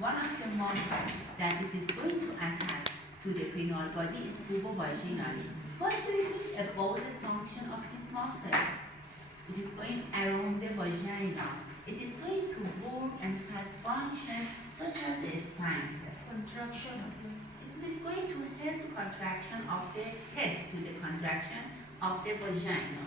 One of the muscles that it is going to attach to the cranial body is pubovaginalis. What do you think about the function of this muscle? It is going around the vagina. It is going to work and has function such as a sphincter. Contraction of the It is going to help the contraction of the head to the contraction of the vagina.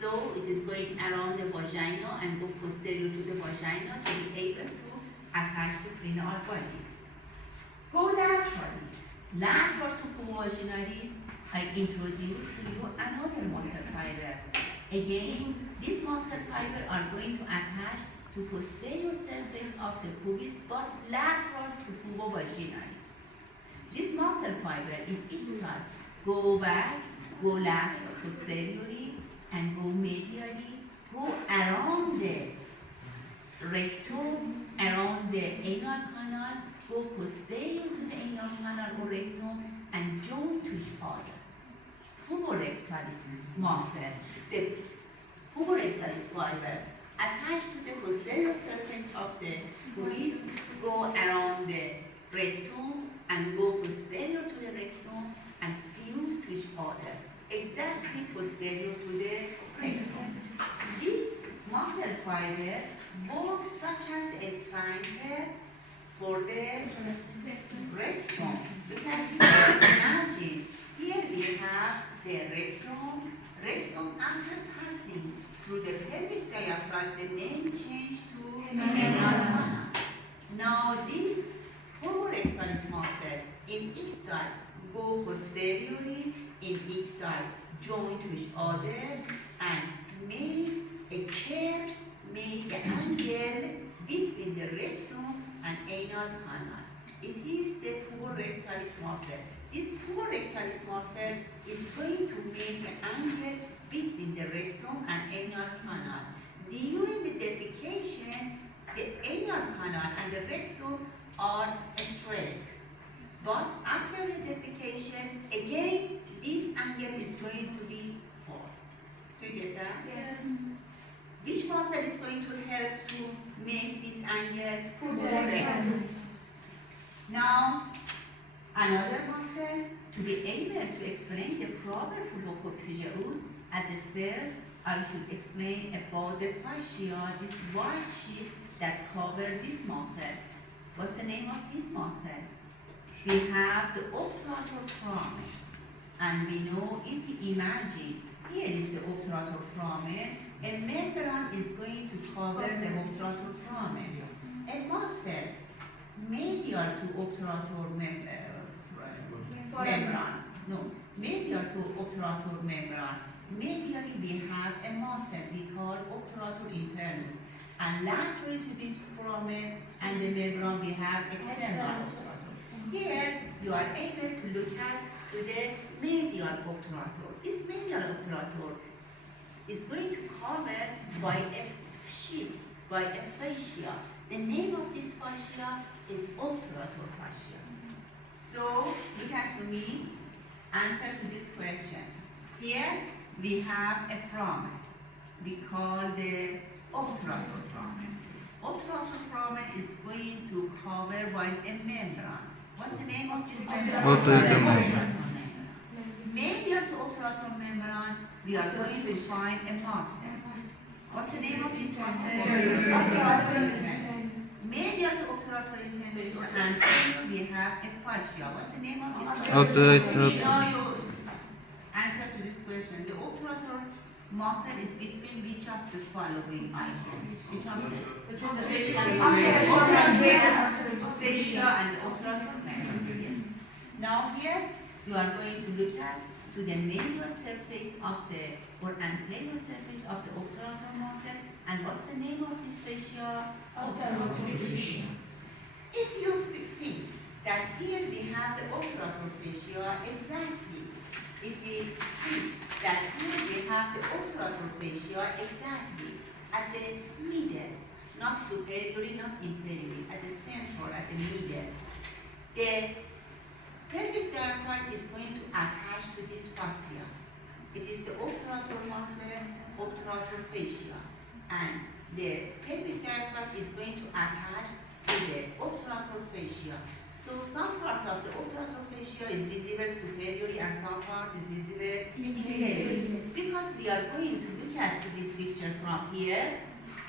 So it is going around the vagina and go posterior to the vagina to be able to attach to cranial body. Go laterally. Lateral to pubovaginalis, I introduce to you another muscle fiber. Again, these muscle fibers are going to attach to posterior surface of the pubis but lateral to pubovaginalis. This muscle fiber in each side go back, go lateral posteriorly, and go medially, go around the rectum, around the anal canal, go posterior to the anal canal or rectum, and join to each other. Puborectalis muscle, the puborectalis fiber attached to the posterior surface of the pubis, go around the rectum and go posterior to the rectum and fuse to each other, exactly posterior to the rectum. These muscle fiber work such as a sphincter for the rectum. Look at here, imagine, here we have the rectum. Rectum after passing through the pelvic diaphragm, the name changed to anal canal. Now this puborectalis muscle in each side go posteriorly, in each side join to each other and make a curve, make the angle between the rectum and anal canal. It is the puborectalis muscle. This puborectalis muscle is going to make an angle between the rectum and anal canal. During the defecation, the anal canal and the rectum are straight. But after the defecation, again, this angle is going to be forward. Do you get that? Yes. Which muscle is going to help to make this angle? Puborectalis. Now, another muscle, to be able to explain the proper pubococcygeus, at the first, I should explain about the fascia, this white sheet that covers this muscle. What's the name of this muscle? We have the obturator foramen. And we know, if you imagine, here is the obturator foramen, a membrane is going to cover the obturator foramen. A muscle medial to obturator membrane, no, medial to obturator membrane. Medially we have a muscle we call obturator internus, and laterally to this foramen and the membrane we have external obturator. Here you are able to look at to the medial obturator. This medial obturator is going to cover by a sheet, by a fascia. The name of this fascia is obturator fascia. So look at me, answer to this question. Here we have a foramen. We call the obturator foramen. Obturator foramen is going to cover by a membrane. What's the name of this membrane? Obturator membrane. Medial to obturator membrane, we are going to find a muscle. What's the name of this muscle? Medial to obturator internus, and here we have a fascia. What's the name of this? Obturator. Now you answer to this question. The obturator muscle is between which of the following items? Which of the fascia and the obturator membrane? Yes. Now here you are going to look at to the medial surface of the or anterior surface of the obturator muscle, and what's the name of this fascia? Obturator fascia. If you think that here we have the obturator fascia, exactly. If we see that here we have the obturator fascia, exactly at the middle, not superiorly, not inferiorly, at the center, at the middle, the pelvic diaphragm is going to attach to this fascia. It is the obturator muscle, obturator fascia, and the pelvic diaphragm is going to attach to the obturator fascia. So some part of the obturator fascia is visible superiorly and some part is visible inferiorly. Because we are going to look at this picture from here,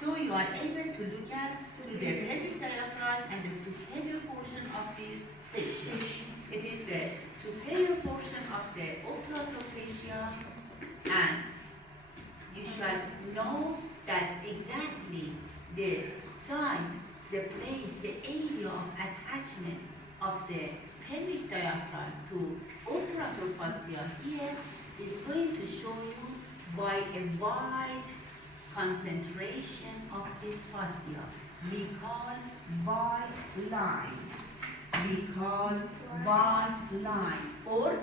so you are able to look at to the pelvic diaphragm and the superior portion of this fascia. It is the superior portion of the obturator fascia, and you should know that exactly the site, the place, the area of attachment of the pelvic diaphragm to obturator fascia here is going to show you by a wide concentration of this fascia. We call white line. We call white line or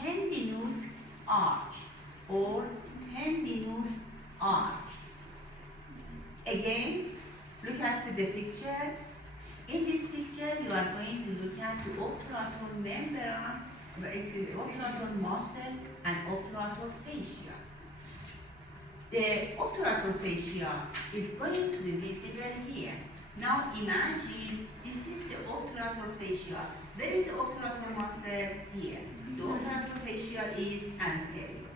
tendinous arch or tendinous arch. Again, look at the picture. In this picture, you are going to look at the obturator membrane, obturator muscle and obturator fascia. The obturator fascia is going to be visible here. Now imagine this is the obturator fascia. Where is the obturator muscle? Here. The obturator fascia is anterior.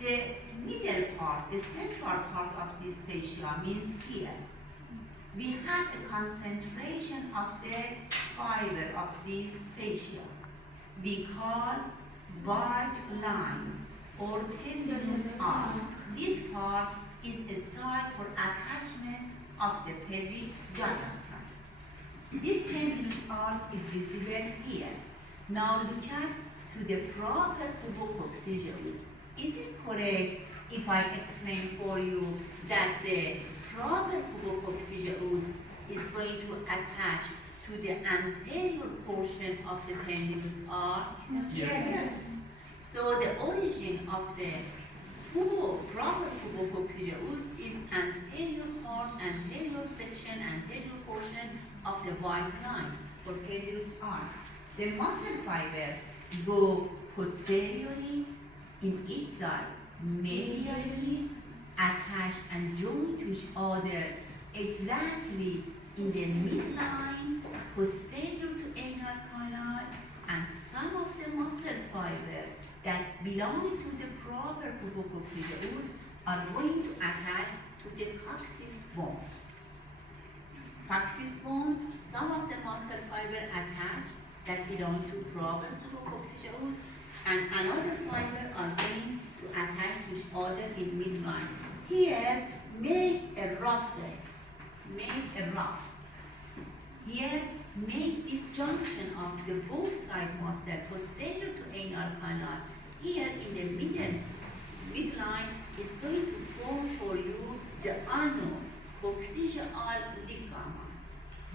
The middle part, the central part of this fascia means here. We have a concentration of the fiber of this fascia. We call white line or tendinous arch. This part is a site for attachment of the pelvic diaphragm. This tendinous arch is visible here. Now look at to the proper pubococcygiosis. Is it correct if I explain for you that the proper pubococcygiosis is going to attach to the anterior portion of the tendinous arch? Yes. So the origin of the proper pubococcygiosis is anterior part, anterior section, anterior portion of the white line or tendinous arch. The muscle fiber go posteriorly in each side, medially attached and joined to each other exactly in the midline, posterior to anal canal, and some of the muscle fiber that belong to the proper pubococcygiosis are going to attach to the coccyx bone. Coccyx bone, some of the muscle fiber attached that belong to proper pubococcygiosis, and another fiber are going to attach to each other in midline. Here, make a rough way. Make a rough. Here, make this junction of the both side muscle posterior to anal canal. Here in the midline is going to form for you the ano-coccygeal ligament.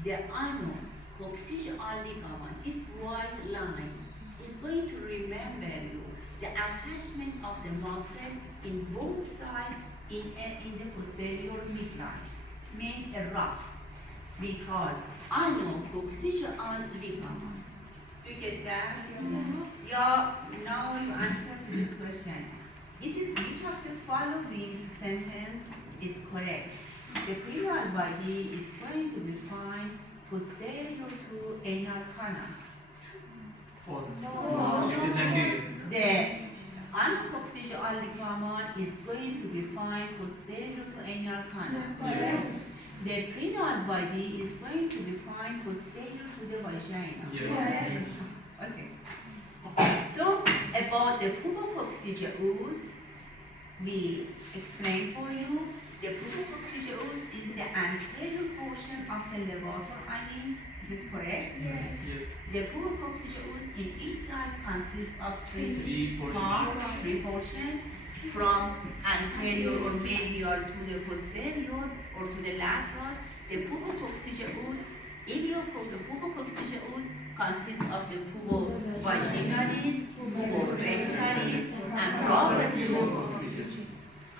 The ano-coccygeal ligament, this white line, is going to remember you the attachment of the muscle in both sides in the posterior midline. Make a rough. We call ano-coccygeal ligament. Do you get that? Yes. Yeah, now you answer to this question. Is it which of the following sentence is correct? The penile body is going to be found posterior to anal canal. False. No. It is anterior. The ano-coccygeal ligament is going to be found posterior to anal canal. Yes. The penile body is going to be found posterior to the vagina. Yes. Okay. So about the pubococcygiosis, we explained for you. The pubococcygiosis is the anterior portion of the levator ani. Is it correct? Yes. Yes. The pubococcygiosis in each side consists of Three portions. three portions from anterior or medial to the posterior or to the lateral. The pubococcygiosis, the pubococcygiosis consists of the pubovaginalis, puborectalis, and proper pubococcygiosis.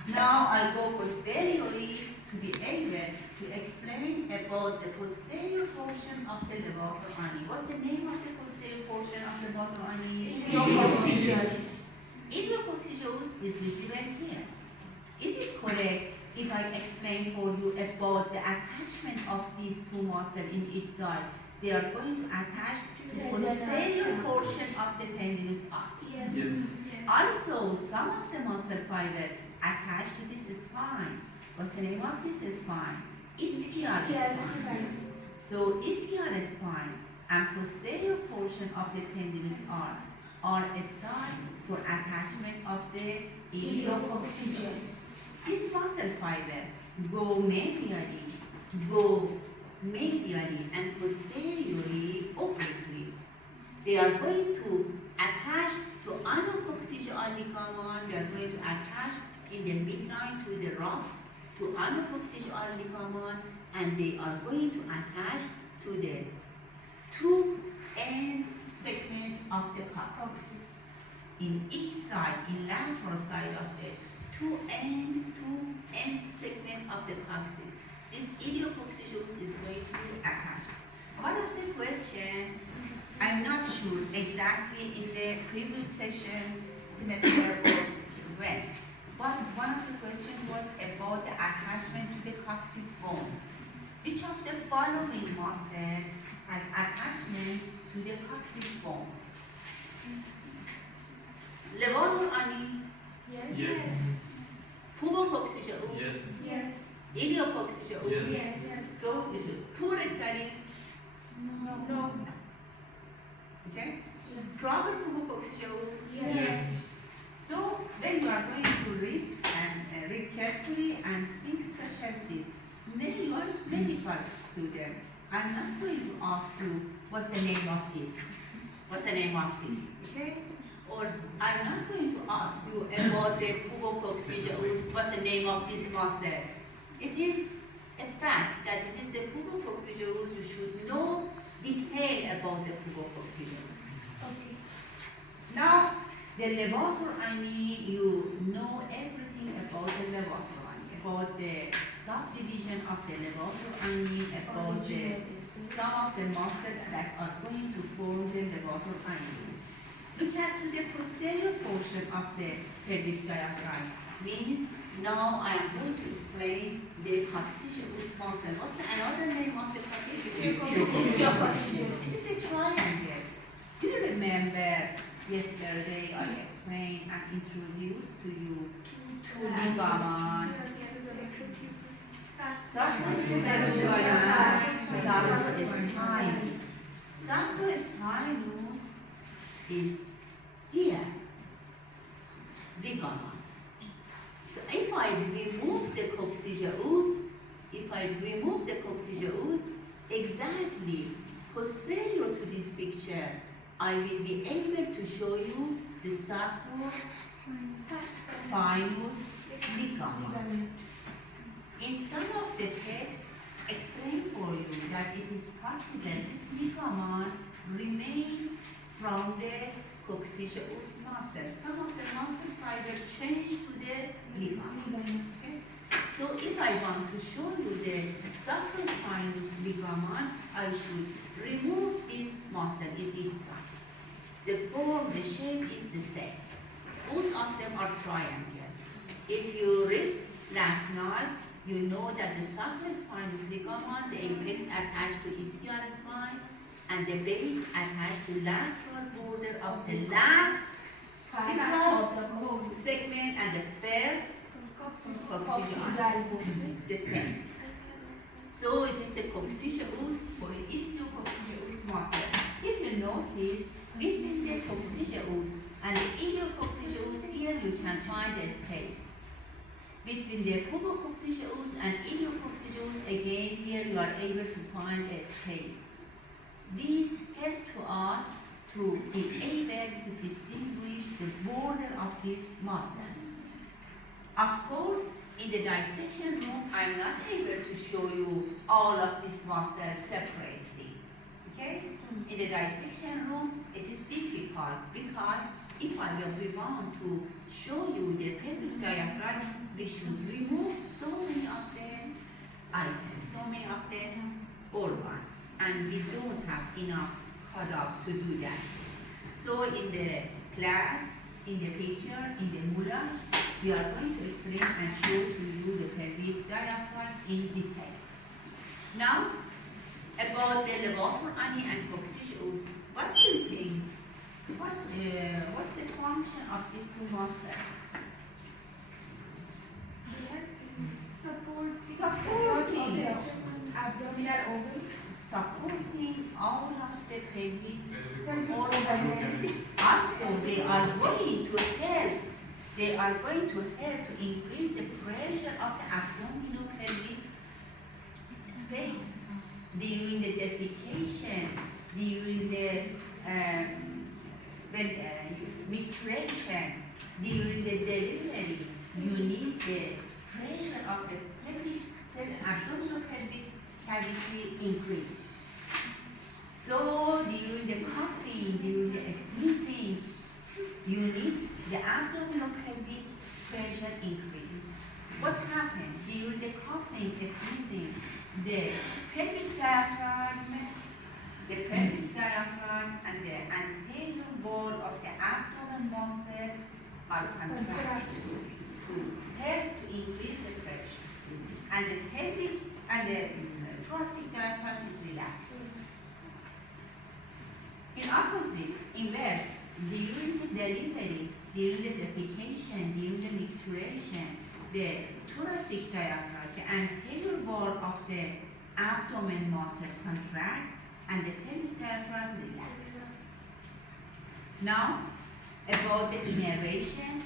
Now I go posteriorly to be able to explain about the posterior portion of the levator ani. What's the name of the posterior portion of the levator ani? Edu.m. Edu.m is visible here. Is it correct if I explain for you about the attachment of these two muscles in each side? they are going to attach to the The posterior nerve. portion of the tendinous arc. Yes. Yes. Also, some of the muscle fiber attach to this spine. What's the name of this spine? Ischial Ischial spine. spine. So, ischial spine and posterior portion of the tendinous arc are assigned for attachment of the iliococcygeus. This muscle fiber go medially and posteriorly obliquely. They are going to attach to anococcygeal ligament. They are going to attach in the midline to the rough to anococcygeal ligament, and they are going to attach to the two end segment of the coccyx. In each side, in lateral side of the two end segment of the coccyx, this iliococcygeus is going to be attached. One of the question, I'm not sure exactly in the previous session, semester or when, but one of the questions was about the attachment to the coccyx bone. Which of the following muscle has attachment to the coccyx bone? Levator ani, Yes. pubococcygeus, Yes. Yes. iliococcygeus. Yes. So you should purectalis, No. okay? Proper pubococcygeus. Yes. So when you are going to read and read carefully and think such as this, when you are medical student, I'm not going to ask you what's the name of this, what's the name of this, okay? Or I'm not going to ask you about the pubococcygeus, what's the name of this muscle. It is a fact that this is the pubococcygeus. You should know detail about the pubococcygeus. Okay. Now, the levator ani, you know everything about the levator ani, about the subdivision of the levator ani, about some of the muscles that are going to form the levator ani. Look at to the posterior portion of the pelvic diaphragm. Means now I am going to explain the coccygeus muscle. What's another name of the coccygeus? Ischiococcygeus. It is a triangle. Do you remember yesterday I explained and introduced to you two ligament, subspinous. Subspinous is here, ligament. So if I remove the coccygeus, exactly posterior to this picture, I will be able to show you the sacrospinous ligament. In some of the texts, explain for you that it is possible this ligament remain from the coccygeus muscle. Some of the muscle fiber change to the ligament. Okay? So if I want to show you the sacrospinous ligament, I should remove this muscle in each side. The form, the shape is the same. Both of them are triangle. If you read last night, you know that the sacrospinous ligament, the apex attached to ischial spine, and the base attached to lateral border of the last segment and the first coccygeal, the same. So it is the coccygeus or iliococcygeus muscle. If you notice, between the coccygeus and the iliococcygeus, here you can find a space. Between the pubococcygeus and iliococcygeus, again here you are able to find a space. These help to us to be able to distinguish the border of these muscles. Of course, in the dissection room, I'm not able to show you all of these muscles separately. Okay? In the dissection room, it is difficult because if we want to show you the pelvic diaphragm, we should remove so many of the items, so many of the organs, and we don't have enough cutoff to do that. So in the class, in the picture, in the moulage, we are going to explain and show to you the pelvic diaphragm in detail. Now, about the levator ani and coccygeus, what do you think? What's the function of these two muscles? Supporting. Abdominal oval. Supporting all of the pelvic Pelvic. also they are going to help. They are going to help to increase the pressure of the abdominopelvic space during the defecation, during the micturition, during the delivery. You need the pressure of the abdominopelvic cavity increase. So during the coughing, during the sneezing, you need the abdominopelvic pressure increase. What happens during the coughing, sneezing? The pelvic diaphragm and the anterior wall of the abdomen muscle are contracted to help to increase the pressure. And the pelvic and the thoracic diaphragm is relaxed. In opposite, inverse, during the delivery, during the defecation, during the micturition, the thoracic diaphragm, the anterior wall of the abdomen muscle contract and the pelvic diaphragm relax. Now, about the innervation,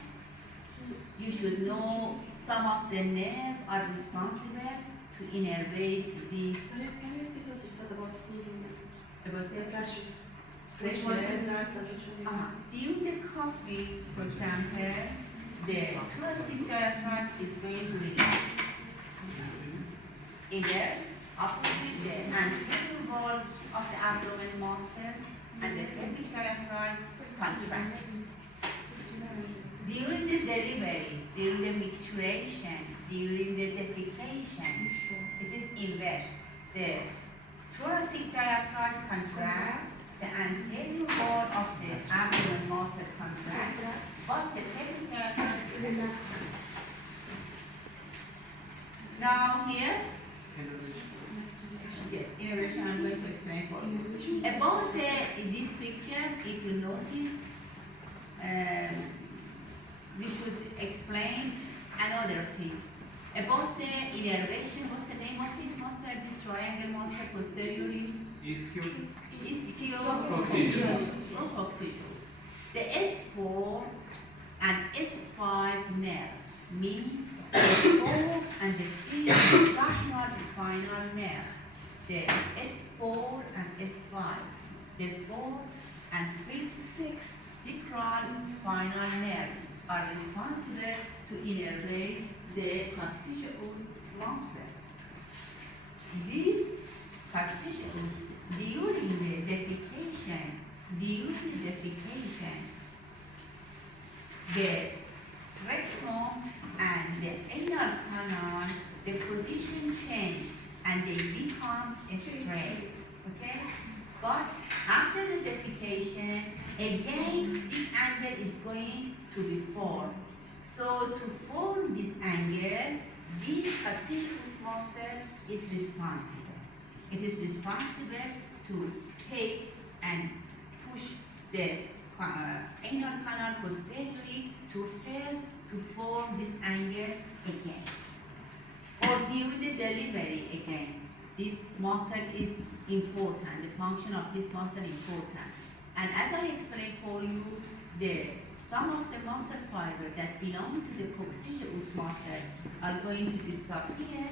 you should know some of the nerves are responsible to innervate these. Sorry, can you repeat what you said about sneezing? About the Pressure. pressure. Which one is nerves and which one is nerves? During the coughing, for example, the thoracic diaphragm is going to relax. Inverse, opposite, the anterior wall of the abdomen muscle and the pelvic diaphragm contract. During the delivery, during the micturition, during the defecation, it is inverse. The thoracic diaphragm contracts, the anterior wall of the abdomen muscle contracts, but the pelvic diaphragm relaxes. Now here, yes, innervation I'm going to explain for you. About this picture, if you notice, we should explain another thing. About the innervation, what's the name of this muscle, this triangle muscle posteriorly? Ischium. Ischiococcygeus. The S4 and S5 nerve means the 4 and the 5th sacral spinal nerve. The S4 and S5, the 4th and 5th sacral spinal nerve are responsible to innervate the coccygeus muscle. These coccygeus during the defecation, the rectum and the anal canal, the position change and they become straight. Okay? But after the defecation, again this angle is going to be formed. So to form this angle, this coccygeus muscle is responsible. It is responsible to take and push the anal canal posteriorly to help to form this angle again. Or during the delivery again, this muscle is important, the function of this muscle is important. And as I explained for you, some of the muscle fiber that belong to the coccygeus muscle are going to disappear